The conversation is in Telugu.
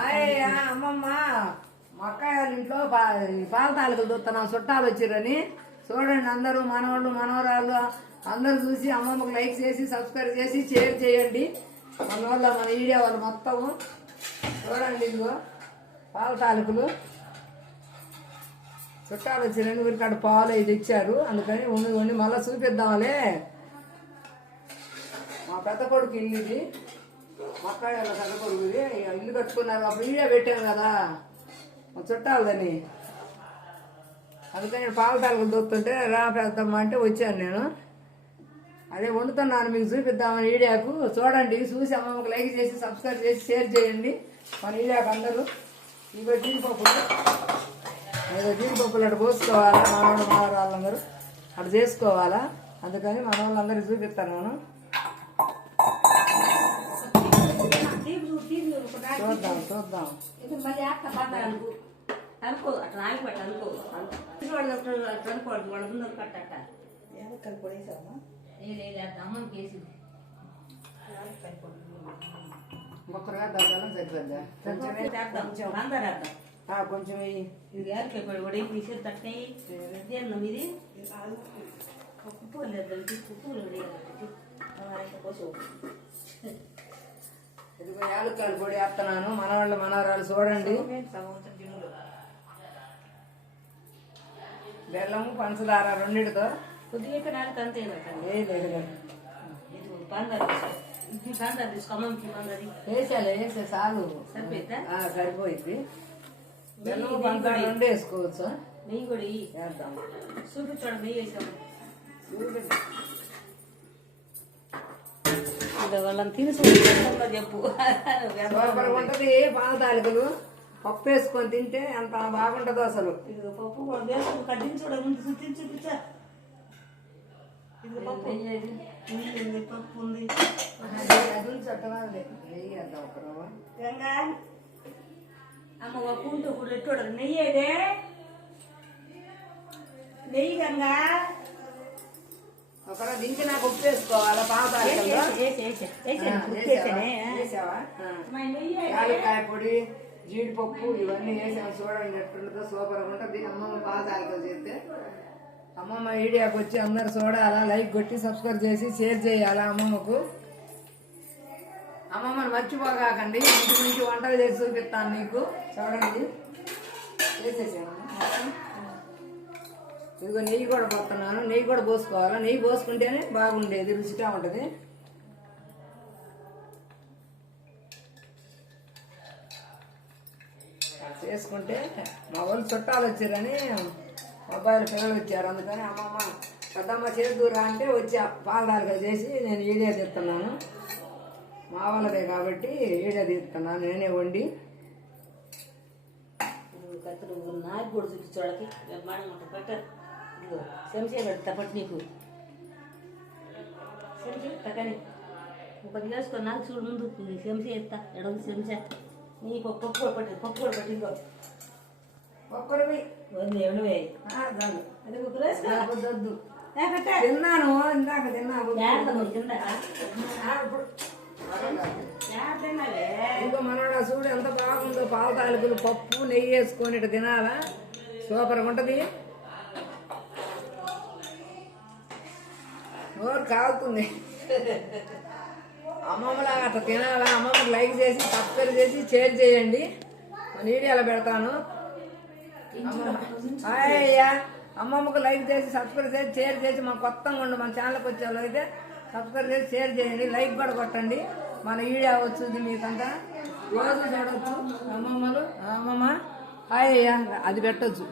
అమ్మమ్మ మా అక్కయ్య వాళ్ళ ఇంట్లో పాల తాలికలు చూస్తున్నాం, చుట్టాలు వచ్చిరని. చూడండి అందరూ, మనవాళ్ళు మనవరాళ్ళు అందరూ చూసి అమ్మమ్మకు లైక్ చేసి సబ్స్క్రైబ్ చేసి షేర్ చేయండి. మన వల్ల మన వీడియో వాళ్ళు మొత్తము చూడండి. ఇదిగో పాల తాలికలు చుట్టాలు వచ్చిరని వీరికాడ పాలు ఇది ఇచ్చారు, అందుకని ఉండి మళ్ళీ చూపిద్దాంలే. మా పెద్ద కొడుకు ఇల్లు ఇది, మా అక్కయ్య వాళ్ళ పెద్ద కొడుకుది. ఇల్లు కట్టుకున్నారు, అప్పుడు వీడియో పెట్టాను కదా మా చుట్టాలని, అందుకని పాల తాలికలు దొరుకుతుంటే రా పెద్దమ్మ అంటే వచ్చాను నేను. అదే వండుతున్నాను, మీకు చూపిద్దామని వీడియోకు. చూడండి, చూసి అమ్మమ్మకి లైక్ చేసి సబ్స్క్రైబ్ చేసి షేర్ చేయండి మన వీడియోకి అందరూ. ఇగో జీడిపప్పులు, జీడిపప్పులు అటు పోసుకోవాలా, మనవాళ్ళు మనవాళ్ళందరూ అటు చేసుకోవాలా, అందుకని మన వాళ్ళందరూ చూపిస్తాను నేను. చూద్దాం చూద్దాం. అనుకో అట్లా ఆగిపెట్టు, అనుకో అనుకోవద్దు, వాళ్ళ ముందు కట్టట అమ్మకి వేసి మొక్కలుగా దగ్గర సరిపోద్దా? కొంచెం ఇది ఏరకాయ పొడి కూడా తీసేది తట్టినాయి. ఇదేనా ఇది ఉప్పు లేదు, ఉప్పు ఇదిగో యాలక్కాయల పొడి వేస్తున్నాను. మనవాళ్ళు మనవరాలు చూడండి. బెల్లము పంచదార రెండిటితో కొద్దిగా నాలుగు అంతే వేసాలే, వేసే చాలు, సరిపోయింది. బెల్లము పంచదార రెండు వేసుకోవచ్చు. నెయ్యి కూడా వేద్దాం, చూపించండి. నెయ్యి వేసాము వాళ్ళని తినేసి చెప్పు. ఉంటది పాల తాలికలు పప్పు వేసుకొని తింటే ఎంత బాగుంటదో అసలు. పప్పు వేసుకొని కట్టించి చూపించా. పప్పు ఉంది, నెయ్యి వేద్దాం ఒక రవ్వ. అమ్మ కుంటూ కూడా ఎట్టు నెయ్యి అదే నెయ్యి గంగా ఒక దించి నాకు ఉప్పు వేసుకోవాలా పాల తాలికల్లో. యాలక్కాయ పొడి జీడిపప్పు ఇవన్నీ వేసాము. చూడండి ఎట్టుంటుందో, సూపర్ ఉంటుంది. అమ్మమ్మ పాల తాలికలు చేస్తే అమ్మమ్మ వీడియోకి వచ్చి అందరు చూడాలా, లైక్ కొట్టి సబ్స్క్రైబ్ చేసి షేర్ చేయాలా అమ్మమ్మకు. అమ్మమ్మని మర్చిపోగాకండి, ఇంటి నుంచి వంటలు చేసి చూపిస్తాను నీకు. చూడండి చేసేసాను. ఇదిగో నెయ్యి కూడా పోతున్నాను, నెయ్యి కూడా పోసుకోవాలా. నెయ్యి పోసుకుంటేనే బాగుండేది, రుచిగా ఉంటుంది. చేసుకుంటే మా వాళ్ళు చుట్టాలు వచ్చారని, అబ్బాయిల పిల్లలు వచ్చారు, అందుకని అమ్మమ్మ పెద్దమ్మ చేద్దూరా అంటే వచ్చి పాల తాలికలు చేసి నేను వీడియో తీస్తున్నాను. మా వాళ్ళదే కాబట్టి వీడియో తీస్తున్నాను నేనే వండి. నాకు కూడా చూపించోళ్ళకి పెట్ట చెంచా పెడతా పట్టు నీకు. చెంచా తక్కని ఒక వేసుకొని నాకు చూడు ముందు చెంచా ఎత్తా ఎడవ చెంచా. నీకు ఒక పప్పు కూడా పట్టింది, పప్పు కూడా పట్టిందో ఒక్కరివి ఎవరివే అది వద్దు. తిన్నాను, ఇందాక తిన్నాను. ఇంకో మనోడా చూడు ఎంత బాగుందో, పాల తాలికలు పప్పు నెయ్యి వేసుకొని ఇటు తినాలా, సూపర్గా ఉంటుంది. నోరు కాలుతుంది. అమ్మమ్మలాగా అట్లా తినాలా. అమ్మమ్మకి లైక్ చేసి సబ్స్క్రైబ్ చేసి షేర్ చేయండి, మన వీడియోలో పెడతాను. అయ్యా అమ్మమ్మకు లైక్ చేసి సబ్స్క్రైబ్ చేసి షేర్ చేసి మన కొత్తగా ఉండు మన ఛానల్కి వచ్చేవాళ్ళు అయితే సబ్స్క్రైబ్ చేసి షేర్ చేయండి, లైక్ కూడా కొట్టండి. మన వీడియో వచ్చింది మీకంతా రోజు చూడవచ్చు. అమ్మమ్మలు అమ్మమ్మ హాయ్ అయ్యా అది పెట్టచ్చు.